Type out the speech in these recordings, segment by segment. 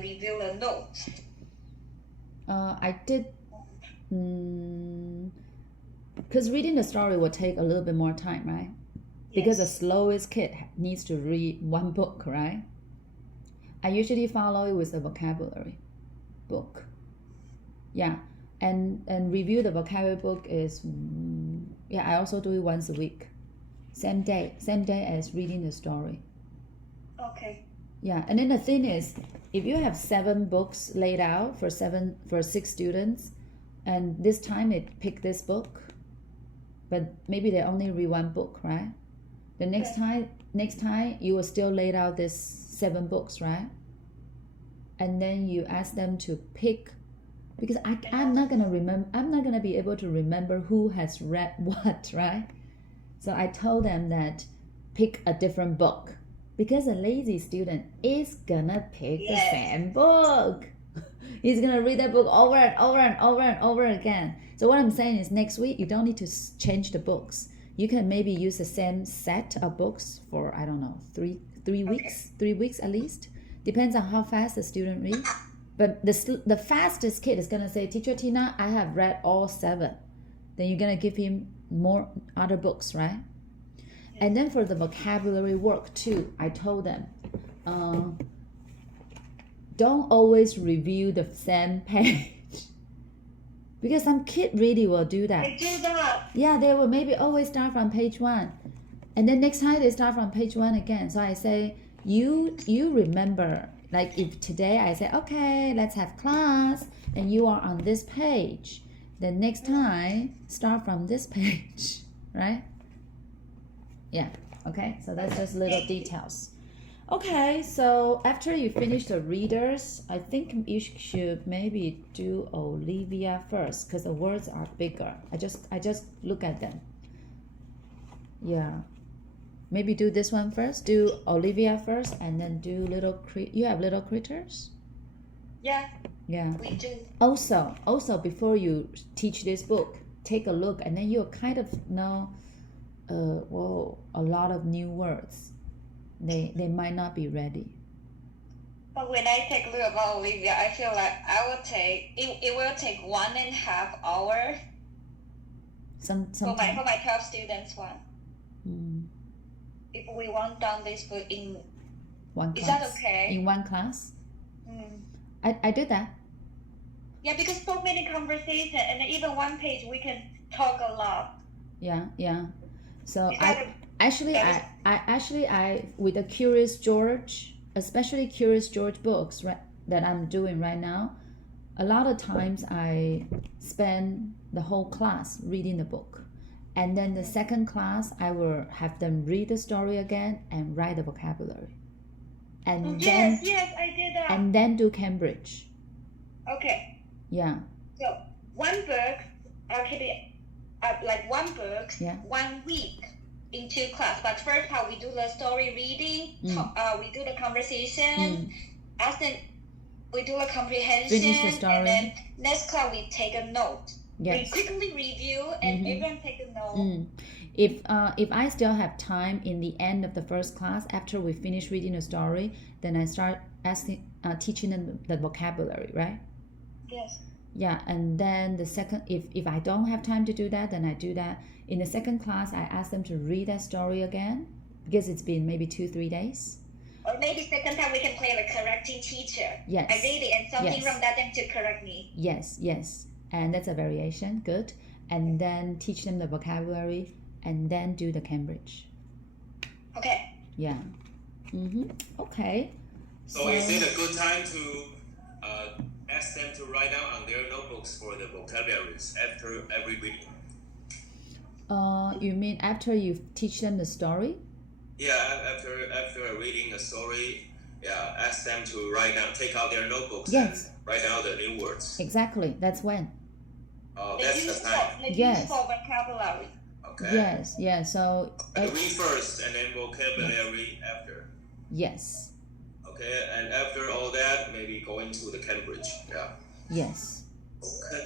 review the notes? I did, because reading the story will take a little bit more time, right? Because the slowest kid needs to read one book, right? I usually follow it with a vocabulary book. Yeah, and review the vocabulary book is, I also do it once a week. Same day as reading the story. Okay. Yeah, and then the thing is, if you have 7 books laid out for 6 students, and this time they pick this book, but maybe they only read one book, right? The next time you will still lay out this 7 books, right? And then you ask them to pick, because I'm not gonna be able to remember who has read what, right? So I told them that pick a different book, because a lazy student is gonna pick the same book. He's gonna read that book over and over and over and over again. So what I'm saying is, next week you don't need to change the books. You can maybe use the same set of books for, I don't know, three weeks, 3 weeks at least. Depends on how fast the student reads. But the fastest kid is gonna say, Teacher Tina, I have read all 7. Then you're gonna give him more other books, right? And then for the vocabulary work too, I told them, don't always review the same page. Because some kid really will do that. They do that. Yeah, they will maybe always start from page 1. And then next time they start from page 1 again. So I say, you remember, like if today I say, okay, let's have class, and you are on this page. Then next time, start from this page, right? Yeah, okay, so that's just little details. Okay, so after you finish the readers, I think you should maybe do Olivia first, because the words are bigger. I just look at them. Yeah, maybe do this one first. Do Olivia first, and then do you have little critters? Yeah. Yeah. We do. Also, before you teach this book, take a look, and then you'll kind of know, a lot of new words. They might not be ready. But when I take a look about Olivia, I feel like it will take 1.5 hours for my 12 students one. If we want done this book in one class. Is that okay? In one class? I did that. Yeah, because so many conversations, and even one page we can talk a lot. Yeah. So I with the Curious George, especially Curious George books, right, that I'm doing right now, a lot of times I spend the whole class reading the book, and then the second class I will have them read the story again and write the vocabulary, and yes, I did that. And then do Cambridge. Okay. Yeah. So one book, actually, like one book, 1 week in 2 class. But first part we do the story reading, we do the conversation, after we do a comprehension, finish the story, and then next class we take a note. Yes. We quickly review and even take a note. If I still have time in the end of the first class, after we finish reading the story, then I start teaching them the vocabulary, right? Yes. Yeah, and then the second, if I don't have time to do that, then I do that. In the second class, I ask them to read that story again, because it's been maybe 2-3 days. Or maybe second time we can play like correcting teacher. Yes. I read it and something from that them to correct me. Yes. And that's a variation, good. And then teach them the vocabulary, and then do the Cambridge. Okay. Yeah. Okay. So is it a good time to ask them to write down on their notebooks for the vocabularies after every reading? You mean after you teach them the story? Yeah, after reading a story, ask them to write down, take out their notebooks and write down the new words. Exactly, that's when. Oh, that's the time. Use for vocabulary. Okay. Yes. So read first and then vocabulary after. Yes. Okay, and after all that, maybe going to the Cambridge. Yeah. Yes. Okay.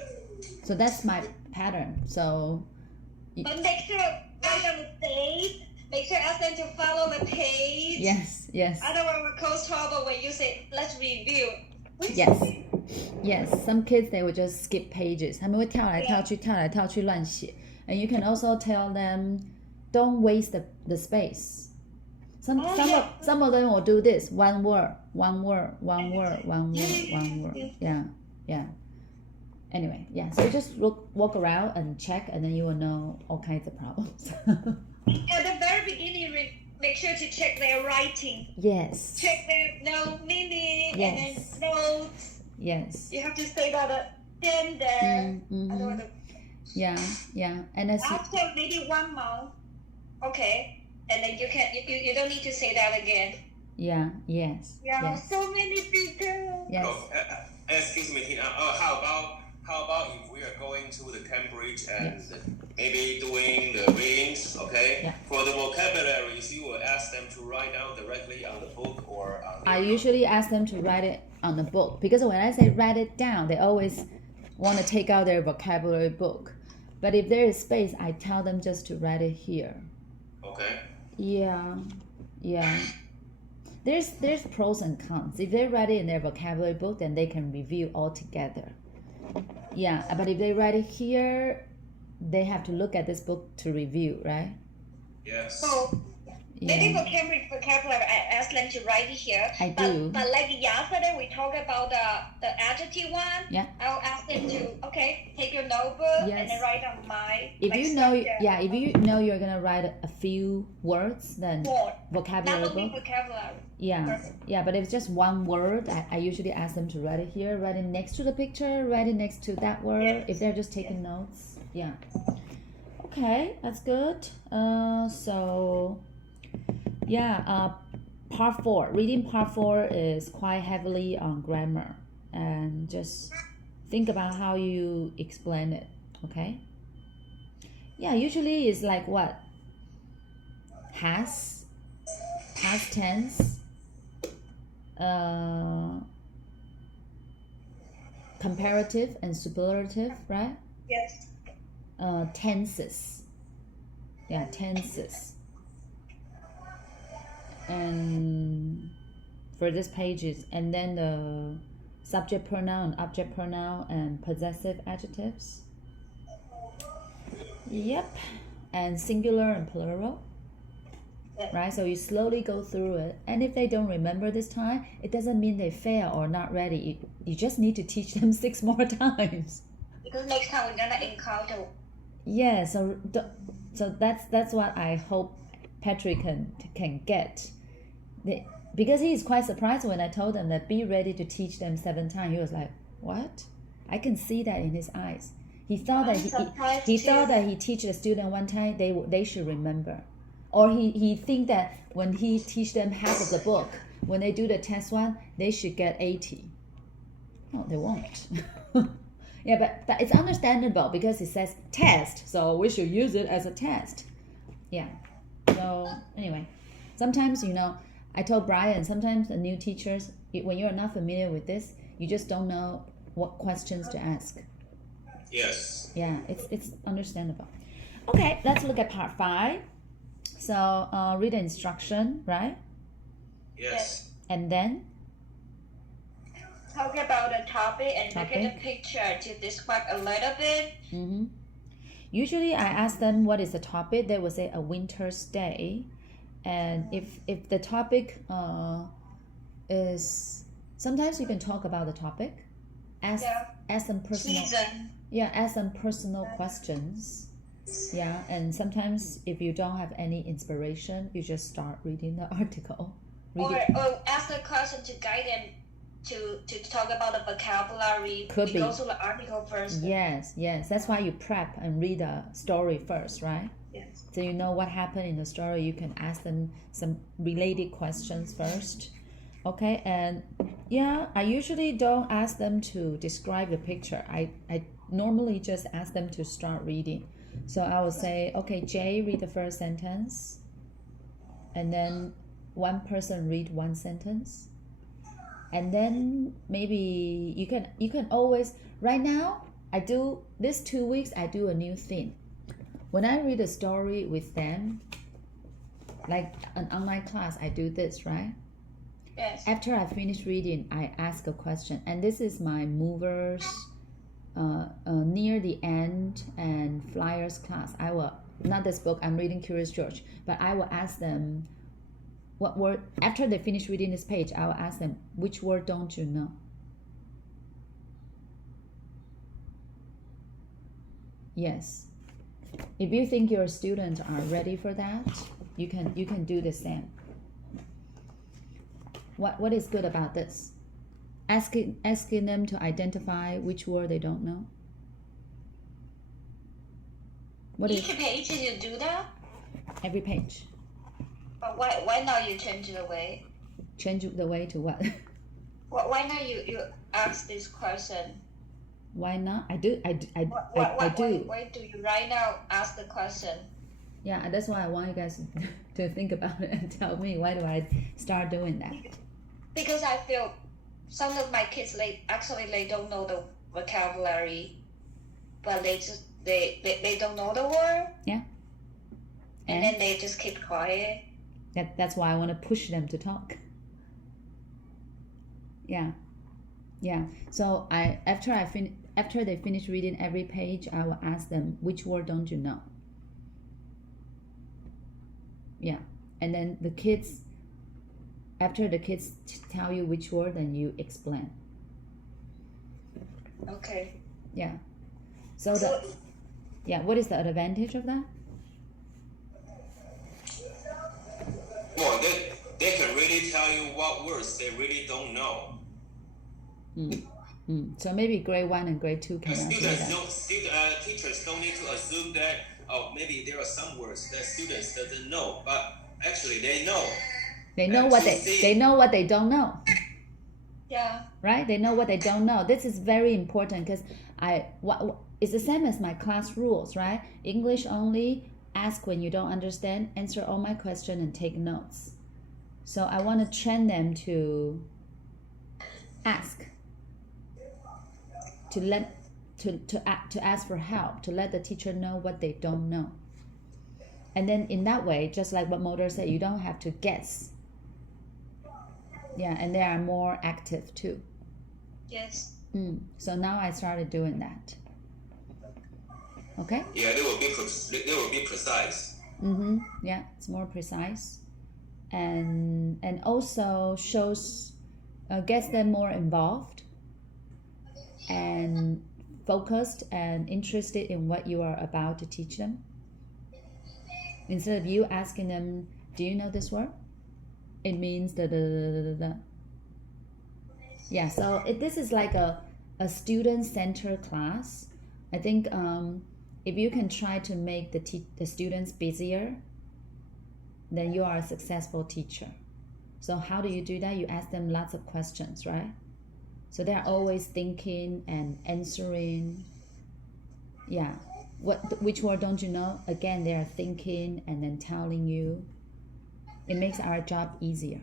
So that's my pattern. So. But make sure write down the date, make sure ask them to follow the page. Yes, yes. Otherwise, we cause trouble when you say, let's review. Yes, yes. Some kids they will just skip pages. 他们会跳来跳去，跳来跳去乱写。And you can also tell them, don't waste the space. Some of them will do this. One word. Yeah. Anyway, yeah. So just walk around and check, and then you will know all kinds of problems. At the very beginning, make sure to check their writing. Yes. Check their meaning Yes. and then notes. Yes. You have to say that gender. Yeah. And as after maybe 1 month, okay, and then you don't need to say that again. Yeah. Yes. Yeah. Yes. So many details. Yes. Excuse me, Tina. How about if we are going to the Cambridge and maybe doing the readings, okay? Yeah. For the vocabularies, you will ask them to write down directly on the book or on the I usually ask them to write it on the book because when I say write it down, they always want to take out their vocabulary book. But if there is space, I tell them just to write it here. Okay. Yeah. There's pros and cons. If they write it in their vocabulary book, then they can review all together. Yeah, but if they write it here, they have to look at this book to review, right? Yes. So maybe for Cambridge vocabulary, I ask them to write it here. I do. But like yesterday, we talked about the adjective one. Yeah. I'll ask them to take your notebook Yes. and then write on my. If my you know, structure. if you know you're gonna write a few words, then More. vocabulary Not only book. vocabulary. Yeah, Perfect. yeah, but if it's just one word, I usually ask them to write it here, write it next to the picture, write it next to that word. Yes. If they're just taking notes, yeah. Okay, that's good. Part 4. Reading part 4 is quite heavily on grammar, and just think about how you explain it. Okay. Yeah, usually it's like what? Past tense. Comparative and superlative, right? Yes. Tenses. Yeah, tenses. And for this pages, and then the subject pronoun, object pronoun, and possessive adjectives. Yep. And singular and plural. Right, so you slowly go through it, and if they don't remember this time, it doesn't mean they fail or not ready. You just need to teach them 6 more times. Because next time we're gonna encounter. Yeah, so that's what I hope Patrick can get. Because he is quite surprised when I told him that be ready to teach them 7 times. He was like, "What?" I can see that in his eyes. He thought that he thought that he teach a student 1 time, they should remember. Or he think that when he teach them half of the book, when they do the test 1, they should get 80. No, they won't. Yeah, but it's understandable because it says test, so we should use it as a test. Yeah. So anyway, sometimes I told Brian, sometimes the new teachers, when you're not familiar with this, you just don't know what questions to ask. Yes. Yeah, it's understandable. Okay, let's look at part 5. So read the instruction, right? Yes. And then Talk about the topic and look at the picture to describe a little bit. Mm-hmm. Usually I ask them what is the topic. They will say a winter's day. And if the topic is, sometimes you can talk about the topic. Ask some personal. Season. Yeah, ask some personal questions. Yeah, and sometimes if you don't have any inspiration, you just start reading the article. Or ask the question to guide them to talk about the vocabulary. Could be. Go to the article first. Yes. That's why you prep and read the story first, right? Yes. So you know what happened in the story. You can ask them some related questions first. Okay, and I usually don't ask them to describe the picture. I normally just ask them to start reading. So I will say, okay, Jay, read the first sentence. And then one person read 1 sentence. And then maybe you can always, right now, I do, this 2 weeks, I do a new thing. When I read a story with them, like an online class, I do this, right? Yes. After I finish reading, I ask a question, and this is my movers near the end and flyers class. I will, not this book, I'm reading Curious George, but I will ask them what word, after they finish reading this page, I will ask them, which word don't you know? Yes. If you think your students are ready for that, you can do the same. What is good about this? Asking them to identify which word they don't know. Each page you do that? Every page. But why not you change the way? Change the way to what? Why not you ask this question? Why not? I do. Why do you right now ask the question? Yeah, that's why I want you guys to think about it and tell me, why do I start doing that? Because I feel some of my kids they don't know the vocabulary, but they don't know the word. Yeah. And then they just keep quiet. That's why I want to push them to talk. Yeah. Yeah. So after they finish reading every page, I will ask them, which word don't you know? Yeah. And then after the kids tell you which word, then you explain. Okay. Yeah. So what is the advantage of that? Well, they can really tell you what words they really don't know. So maybe grade 1 and grade 2 cannot do that. Teachers don't need to assume that maybe there are some words that students doesn't know, but actually they know. They know what they don't know. Yeah. Right? They know what they don't know. This is very important because it's the same as my class rules, right? English only, ask when you don't understand, answer all my questions and take notes. So I want to train them to ask, to ask for help, to let the teacher know what they don't know. And then in that way, just like what Mulder said, you don't have to guess. Yeah, and they are more active too. Yes. So now I started doing that. Okay? Yeah, they will be precise. Yeah, it's more precise. And also gets them more involved and focused and interested in what you are about to teach them. Instead of you asking them, do you know this word? It means da da da da da. Yeah, so this is like a student-centered class. I think if you can try to make the students busier, then you are a successful teacher. So how do you do that? You ask them lots of questions, right? So they're always thinking and answering. Yeah. Which word don't you know? Again, they are thinking and then telling you. It makes our job easier.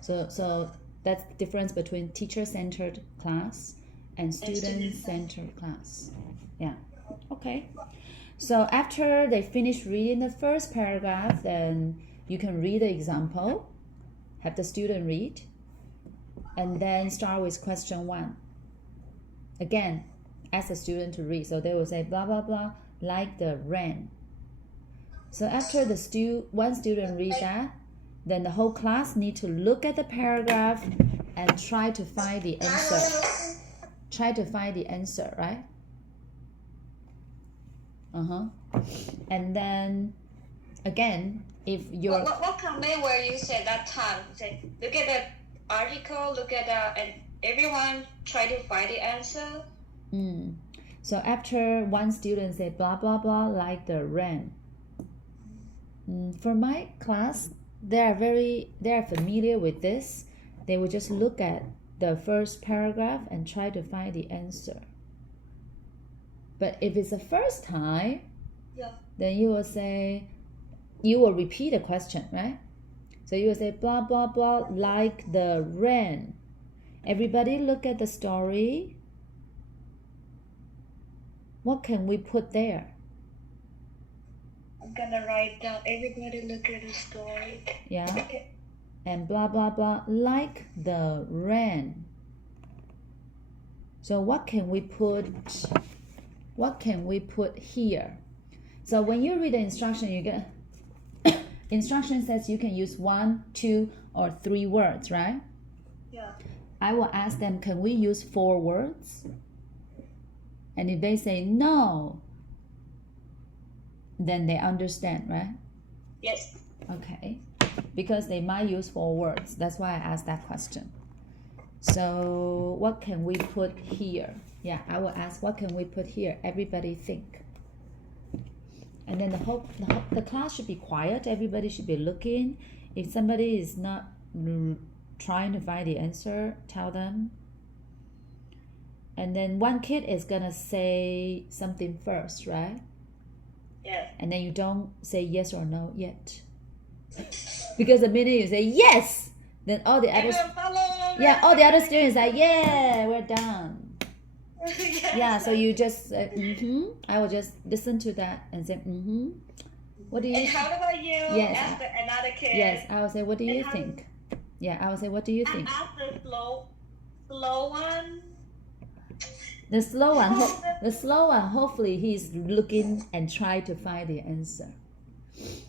So that's the difference between teacher-centered class and student-centered class. Yeah. Okay. So after they finish reading the first paragraph, then you can read the example, have the student read, and then start with question 1. Again, ask the student to read. So they will say blah, blah, blah, like the rain. So after one student read that, then the whole class need to look at the paragraph and try to find the answer. Try to find the answer, right? And then again, if you're what comment were you said that time? Say, look at the article, look at and everyone try to find the answer. So after one student say blah blah blah like the rain. For my class, they are familiar with this. They will just look at the first paragraph and try to find the answer. But if it's the first time, then you will repeat the question, right? So you will say blah blah blah like the rain. Everybody look at the story. What can we put there? I'm gonna write down. Everybody look at the story. Yeah. Okay. And blah blah blah, like the rain. So what can we put here? So when you read the instruction, you get instruction says you can use 1, 2, or 3 words, right? Yeah. I will ask them, can we use 4 words? And if they say no, then they understand, right? Yes. Okay. Because they might use 4 words. That's why I asked that question. So what can we put here? Yeah, I will ask, what can we put here? Everybody think. And then the class should be quiet. Everybody should be looking. If somebody is not trying to find the answer, tell them. And then one kid is gonna say something first, right? Yes. And then you don't say yes or no yet. Because the minute you say yes, then all the other students are, yeah, we're done. Yes. Yeah, so you just I will just listen to that and say what do you And how about you? Yes. Ask another kid. Yes, I will say, what do you how- think? Yeah, I will say, what do you think? Ask the slow one. The slow one, hopefully he's looking and try to find the answer.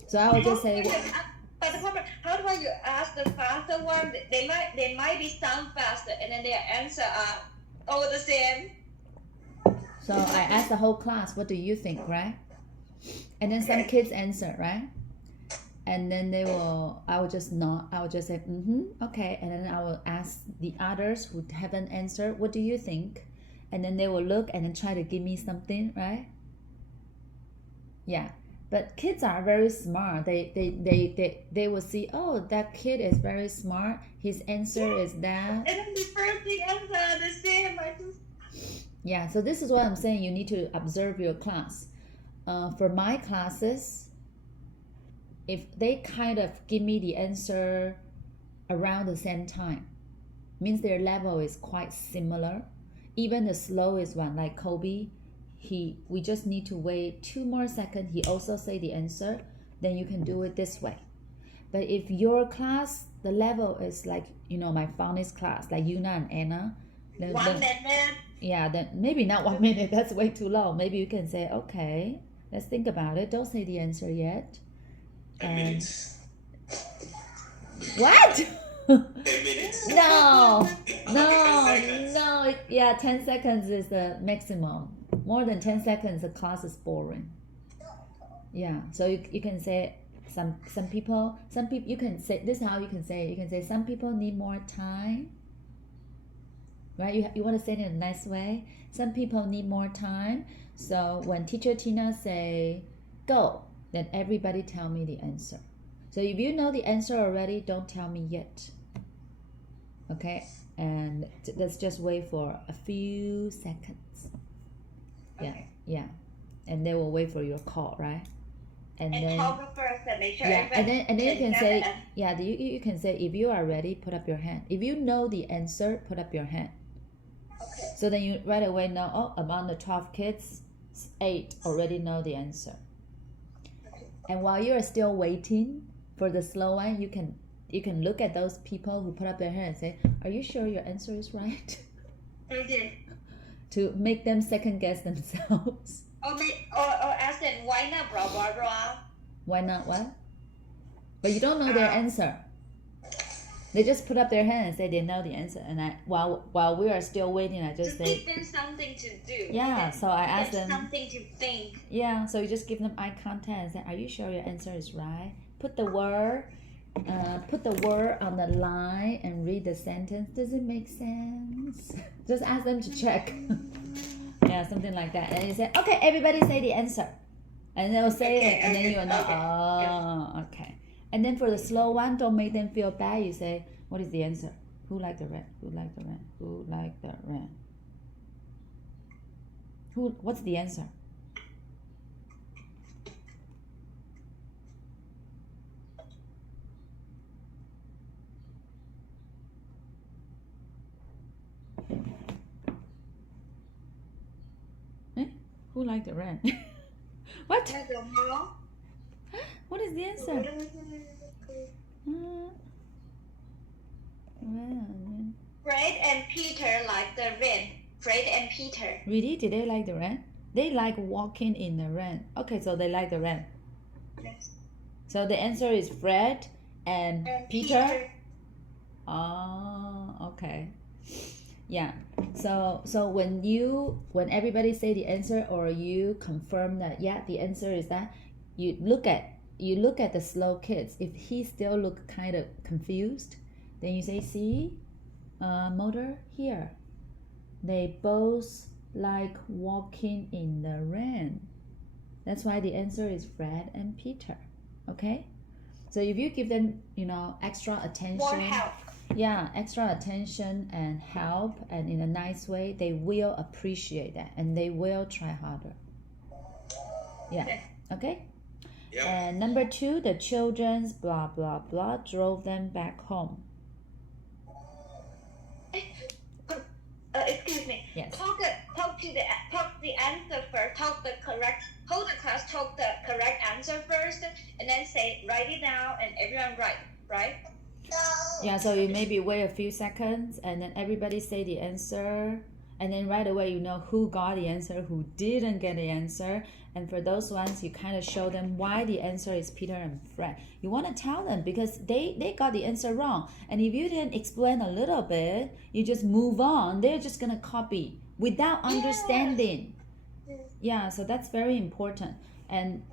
So I will just say, But the problem, how about you ask the faster one? They might be sound faster, and then their answer are all the same. so I ask the whole class, what do you think, right? And then some kids answer, right? And then I will just nod, I will just say, okay. And then I will ask the others who haven't answered, what do you think? And then they will look and then try to give me something, right? Yeah. But kids are very smart. They will see, oh, that kid is very smart. His answer is that. And then the first thing answer the same. Yeah, so this is what I'm saying. You need to observe your class. For my classes, if they kind of give me the answer around the same time, means their level is quite similar. Even the slowest one, like Kobe, we just need to wait 2 more seconds. He also say the answer. Then you can do it this way. But if your class, the level is like, my phonics class, like Yuna and Anna. 1 minute. Yeah, then maybe not 1 minute. That's way too long. Maybe you can say, okay, let's think about it. Don't say the answer yet. 10 minutes. What? 10 minutes. No. 10 seconds. Yeah, 10 seconds is the maximum. More than 10 seconds, the class is boring. Yeah, so you can say some people, you can say, this is how you can say it. You can say some people need more time. Right? You want to say it in a nice way. Some people need more time. So when teacher Tina say, go, then everybody tell me the answer. So if you know the answer already, don't tell me yet. Okay? And let's just wait for a few seconds. Okay. Yeah. And they will wait for your call, right? And then talk first and make sure. yeah, and then you can say, yeah, you can say, if you are ready, put up your hand. If you know the answer, put up your hand. Okay. So then you right away know, oh, among the 12 kids, 8 already know the answer. And while you are still waiting for the slow one, you can look at those people who put up their hand and say, are you sure your answer is right? Okay. To make them second guess themselves. Or ask them, why not blah blah blah? Why not what? But you don't know their answer. They just put up their hand and say they know the answer. And while we are still waiting, I just say, give them something to do. yeah. So I ask them something to think. Yeah. So you just give them eye contact and say, are you sure your answer is right? Put the word on the line and read the sentence. Does it make sense? Just ask them to check. Yeah, something like that. And you say, okay, everybody say the answer. And they'll say it, and then you will know, oh, okay. And then for the slow one, don't make them feel bad. You say, what is the answer? Who liked the red? Who liked the red? Who liked the red? What's the answer? Who liked the red? What? I don't know. What is the answer? Fred and Peter like the rain. Fred and Peter. Really? Did they like the rain? They like walking in the rain. Okay, so they like the rain. Yes. So the answer is Fred and Peter. Oh, okay. Yeah. So when everybody say the answer or you confirm that yeah the answer is that, you look at the slow kids. If he still look kind of confused, then you say, see, motor here. They both like walking in the rain. That's why the answer is Fred and Peter. Okay? So if you give them, extra attention. More help. Yeah, extra attention and help, and in a nice way, they will appreciate that and they will try harder. Yeah. Okay? Yep. And number 2, the children's blah blah blah drove them back home. Excuse me. Yes. Talk the answer first. Hold the class. Talk the correct answer first, and then say write it down, and everyone write. Right? Yeah. So you maybe wait a few seconds, and then everybody say the answer, and then right away you know who got the answer, who didn't get the answer, and for those ones you kind of show them why the answer is Peter and Fred. You want to tell them because they got the answer wrong, and if you didn't explain a little bit, you just move on. They're just gonna copy without understanding. Yeah, so that's very important, and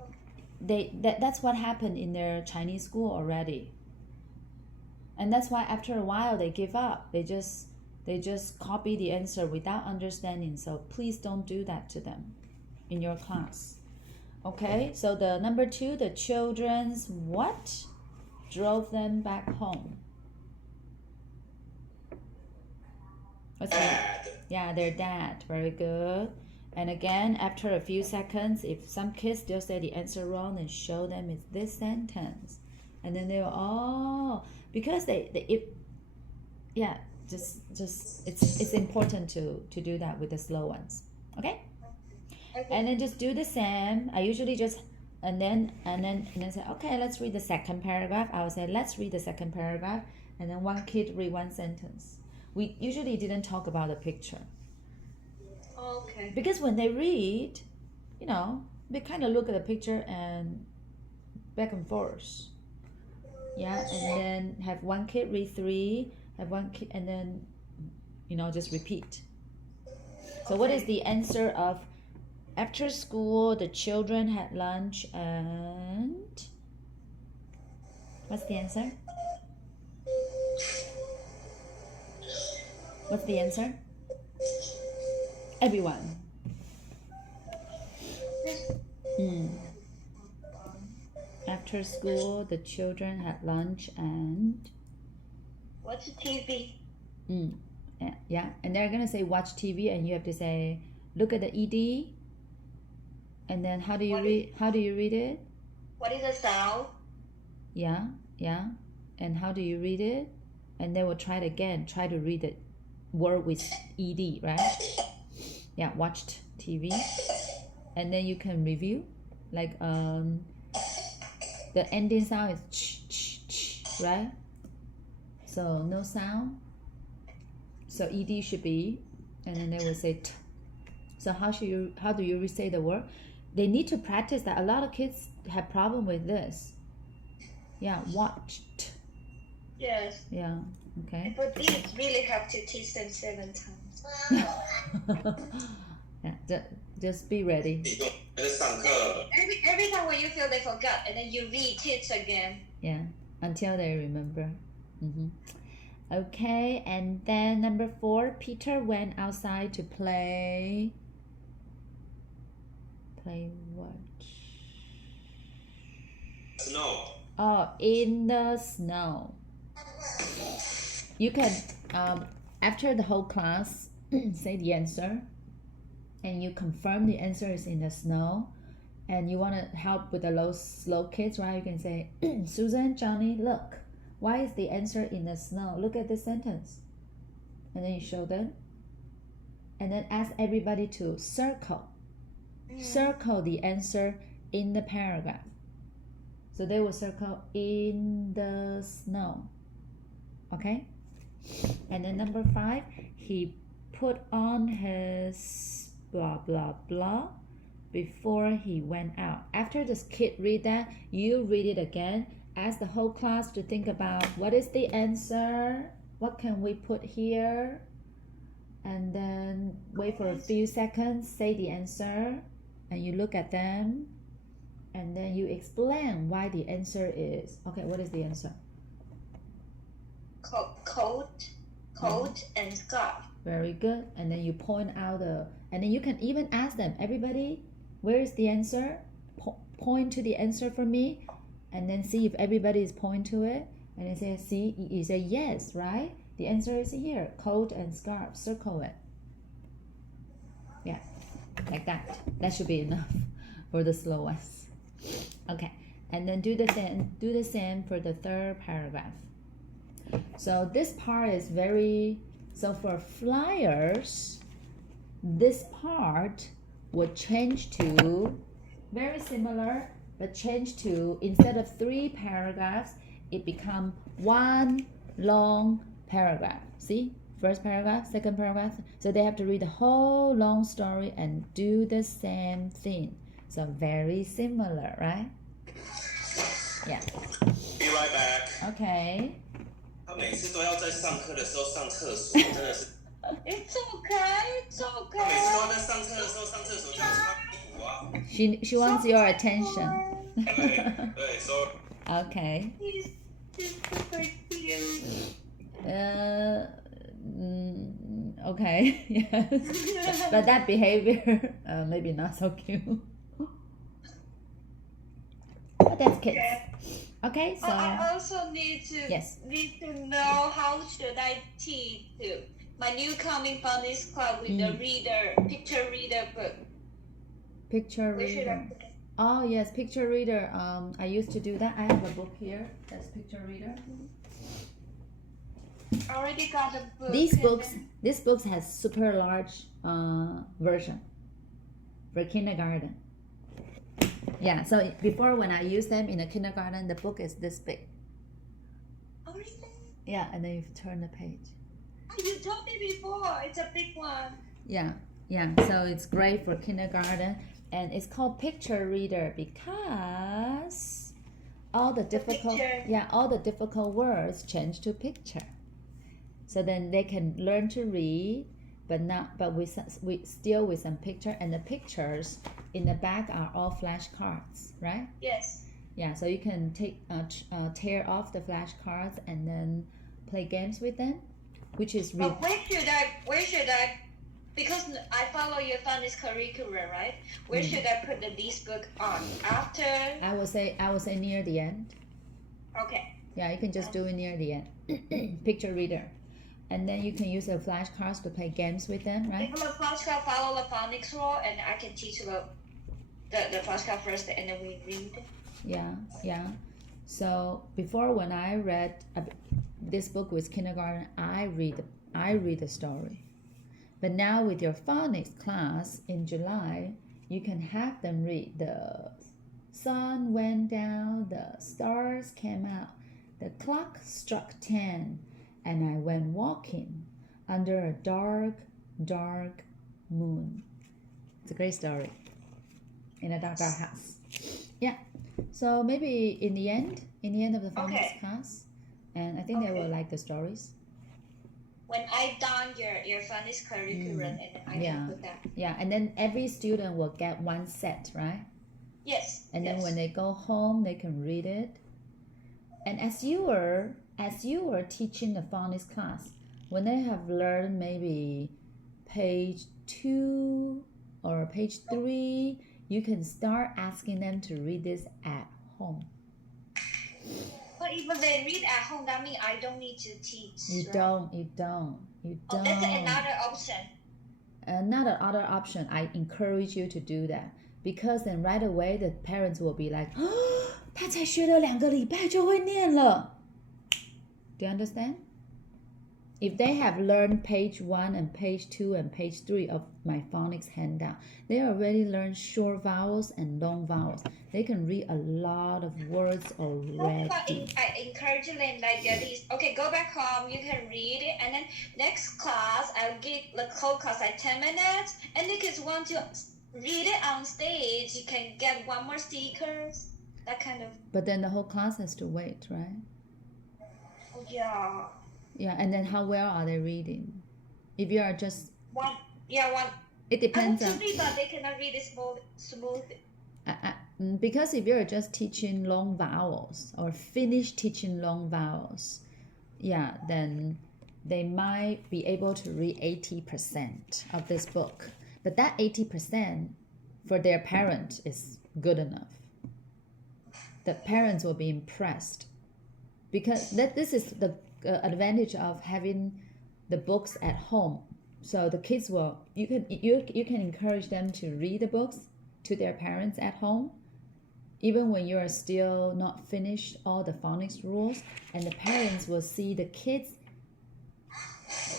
that's what happened in their Chinese school already, and that's why after a while they give up. They just copy the answer without understanding. So please don't do that to them in your class. Okay, so the number 2, the children's what drove them back home? What's that? Yeah, their dad. Very good. And again, after a few seconds, if some kids still say the answer wrong, then show them it's this sentence, and then they'll because just it's important to do that with the slow ones. Okay? And then just do the same. I usually just and then say, okay, let's read the second paragraph. I would say, let's read the second paragraph, and then one kid read one sentence. We usually didn't talk about the picture. Okay. Because when they read, they kind of look at the picture and back and forth. Yeah, and then have one kid read 3, have one kid, and then, just repeat. So what is the answer of after school, the children had lunch and... What's the answer? What's the answer? Everyone. After school, the children had lunch and... Watch TV. Yeah, and they're gonna say watch TV, and you have to say look at the ED. And then how do you read it? What is the sound? Yeah. And how do you read it? And they will try it again. Try to read it word with ED, right? Yeah, watched TV. And then you can review. Like the ending sound is ch, right? So no sound. So ED should be, and then they will say t. So how do you say the word? They need to practice that. A lot of kids have problem with this. Yeah, watched. Yes. Yeah, okay. But these really have to teach them 7 times. Yeah, just be ready. Every time when you feel they forgot, and then you reteach again. Yeah, until they remember. Okay, and then number 4, Peter went outside to play. Play what? Snow. Oh, in the snow. You can, after the whole class, say the answer, and you confirm the answer is in the snow, and you want to help with the slow kids, right? You can say, Susan, Johnny, look, why is the answer in the snow? Look at this sentence. And then you show them, and then ask everybody to circle the answer in the paragraph. So they will circle in the snow. Okay? And then number 5, he put on his blah blah blah before he went out. After this kid read that, you read it again. Ask the whole class to think about what is the answer, what can we put here, and then wait for a few seconds, say the answer, and you look at them, and then you explain why the answer is. Okay, what is the answer? Coat and scarf. Very good. And then you point out and then you can even ask them, everybody, where is the answer? Point to the answer for me, and then see if everybody is pointing to it. And they say, see, you say yes, right? The answer is here, coat and scarf, circle it. Yeah, like that. That should be enough for the slow ones. Okay, and then do the same for the third paragraph. So this part is so for flyers, this part would change to, very similar, but change to, instead of 3 paragraphs, it become 1 long paragraph. See? First paragraph, second paragraph. So they have to read the whole long story and do the same thing. So very similar, right? Yeah. Be right back. Okay. 他每次都要在上课的时候上厕所，真的是。It's okay, it's 他 okay. 每次都要在上课的时候上厕所，这样擦屁股啊。She wants your attention. 对，so. Okay. He's super cute. Okay. Yes. But that behavior, maybe not so cute. But that's kids. Okay, so I also need to know how should I teach my new coming phonics club with the picture reader book. Picture Where should I reader. put it? Oh yes, picture reader. I used to do that. I have a book here. That's picture reader. I already got a book. These books has super large version for kindergarten. Yeah, so before when I use them in the kindergarten, the book is this big. Oh, really? Yeah, and then you turn the page. You told me before, it's a big one. Yeah, so it's great for kindergarten, and it's called picture reader because all the difficult words change to picture. So then they can learn to read, but still with some picture, and the pictures in the back are all flashcards, right? Yes. Yeah, so you can tear off the flashcards and then play games with them, which is But where should I? Because I follow your phonics curriculum, right? Where should I put this book on? After? I would say near the end. Okay. Yeah, you can just do it near the end. Picture reader. And then you can use the flashcards to play games with them, right? If the flashcard follow the phonics rule, and I can teach the flashcard first, and then we read. Yeah. So before, when I read this book with kindergarten, I read the story. But now with your phonics class in July, you can have them read the sun went down, the stars came out, the clock struck 10, and I went walking under a dark, dark moon. It's a great story. In a dark, dark house. Yeah. So maybe in the end of the phonics class, and I think they will like the stories. When I done your phonics curriculum, and I can put that. Yeah, and then every student will get one set, right? Yes. And then when they go home, they can read it. And as you were teaching the phonics class, when they have learned maybe page 2 or page 3, you can start asking them to read this at home. But if they read at home, that means I don't need to teach. You right? don't. Oh, that's another option. Another other option. I encourage you to do that because then right away the parents will be like, "Oh, 他才学了2个礼拜就会念了." Do you understand? if they have learned page 1 and page 2 and page 3 of my phonics handout, they already learned short vowels and long vowels. They can read a lot of words already. I encourage them like this. Okay, go back home, you can read it, and then next class, I'll give the whole class like 10 minutes, and the kids want to read it on stage, you can get one more stickers, that kind of. But then the whole class has to wait, right? Yeah. Yeah, and then how well are they reading? If you are just one. It depends on. But they cannot read it smooth. Because if you're just teaching long vowels or finish teaching long vowels, yeah, then they might be able to read 80% of this book. But that 80% for their parent is good enough. The parents will be impressed because this is the advantage of having the books at home. So the kids will you can encourage them to read the books to their parents at home, even when you are still not finished all the phonics rules, and the parents will see the kids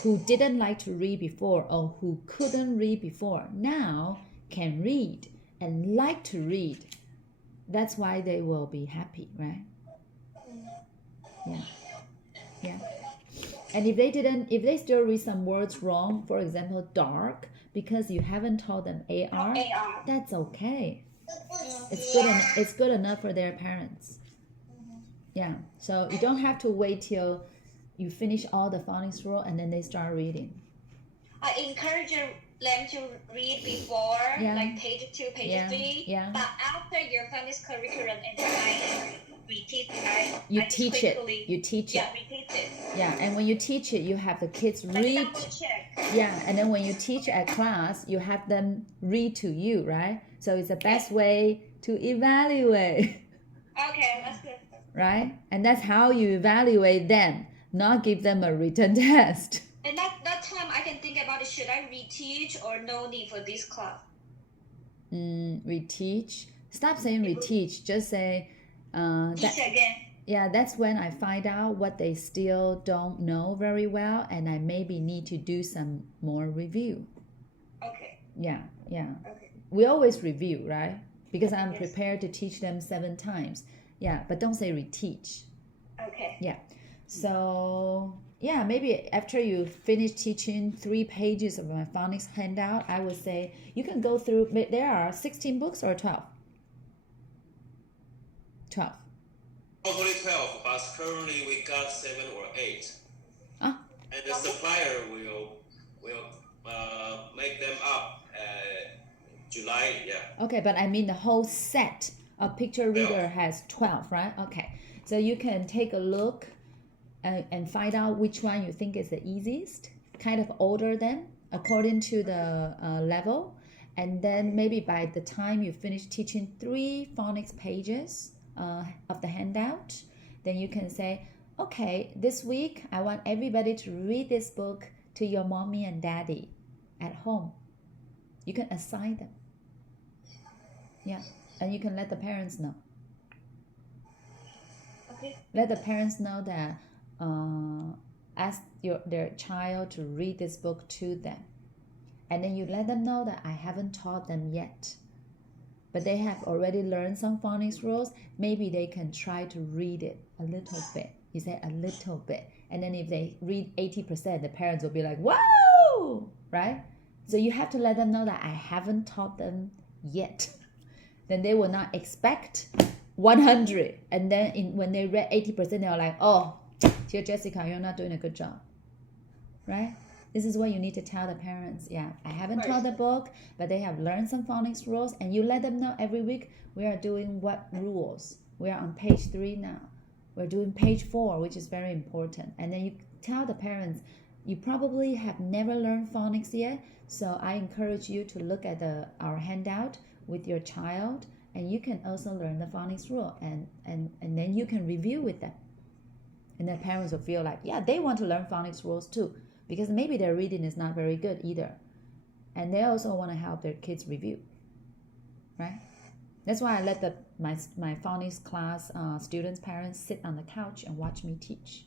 who didn't like to read before or who couldn't read before now can read and like to read. That's why they will be happy, right? Yeah. And if they still read some words wrong, for example, dark, because you haven't taught them AR, that's okay. It's good enough for their parents. Yeah. So you don't have to wait till you finish all the phonics rule and then they start reading. I encourage them to read before, like page 2, page 3. Yeah. But after your phonics curriculum and I reteach, you teach it. Yeah, repeat it. Yeah, and when you teach it, you have the kids read. Yeah, and then when you teach at class, you have them read to you, right? So it's the best way to evaluate. Okay, that's good. Right? And that's how you evaluate them, not give them a written test. And that time I can think about it, should I reteach or no need for this class? Reteach. Stop saying reteach. Just say teach again. Yeah, that's when I find out what they still don't know very well, and I maybe need to do some more review. Okay. Yeah. Okay. We always review, right? Because I'm prepared to teach them 7 times. Yeah, but don't say reteach. Okay. Yeah. So yeah, maybe after you finish teaching 3 pages of my phonics handout, I would say you can go through. There are 16 books or 12. 12. Probably 12, but currently we got 7 or 8. And the supplier will make them up July. Yeah. Okay, but I mean the whole set of picture reader has 12, right? Okay, so you can take a look and find out which one you think is the easiest. Kind of order them according to the level, and then maybe by the time you finish teaching 3 phonics pages of the handout, then you can say, okay, this week I want everybody to read this book to your mommy and daddy at home. You can assign them. Yeah, and you can let the parents know. Okay. Let the parents know that ask their child to read this book to them. And then you let them know that I haven't taught them yet, but they have already learned some phonics rules. Maybe they can try to read it a little bit. You say a little bit. And then if they read 80%, the parents will be like, whoa, right? So you have to let them know that I haven't taught them yet. Then they will not expect 100. And then when they read 80%, they're like, oh, dear Jessica, you're not doing a good job. Right? This is what you need to tell the parents. Yeah, I haven't taught the book, but they have learned some phonics rules. And you let them know every week we are doing what rules. We are on page 3 now. We're doing page 4, which is very important. And then you tell the parents, you probably have never learned phonics yet. So I encourage you to look at our handout with your child, and you can also learn the phonics rule, and then you can review with them. And the parents will feel like, yeah, they want to learn phonics rules too, because maybe their reading is not very good either. And they also want to help their kids review, right? That's why I let my phonics class students' parents sit on the couch and watch me teach.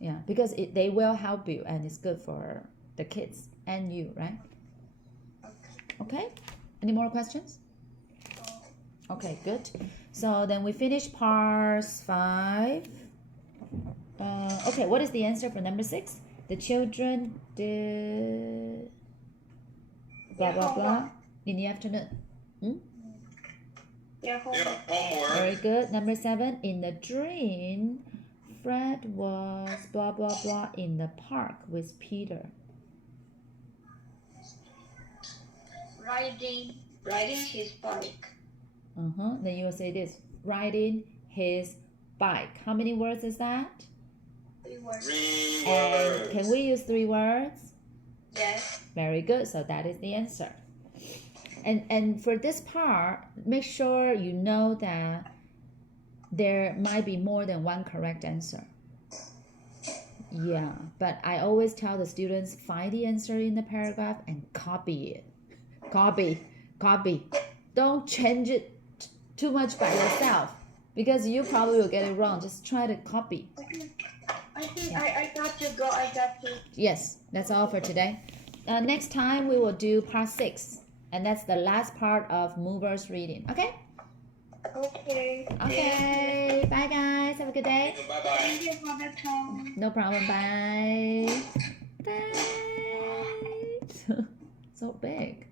Yeah, because they will help you and it's good for the kids and you, right? Okay, any more questions? Okay, good. So then we finish part 5. Okay, what is the answer for number 6? The children did blah blah blah in the afternoon. Homework. Very good. Number 7, in the dream, Fred was blah blah blah in the park with Peter. Riding his bike. Then you will say this: riding his bike. How many words is that? 3 words. 3 And words. can we use 3 words? Yes. Very good. So that is the answer. And for this part, make sure you know that there might be more than one correct answer. Yeah, but I always tell the students, find the answer in the paragraph and copy it. Copy. Don't change it too much by yourself because you probably will get it wrong. Just try to copy. I think I got to go. I got to. Yes, that's all for today. Next time we will do part 6, and that's the last part of movers reading. Okay? Okay. Okay. Bye guys. Have a good day. Bye-bye. Thank you for the time. No problem. Bye. Bye. So big.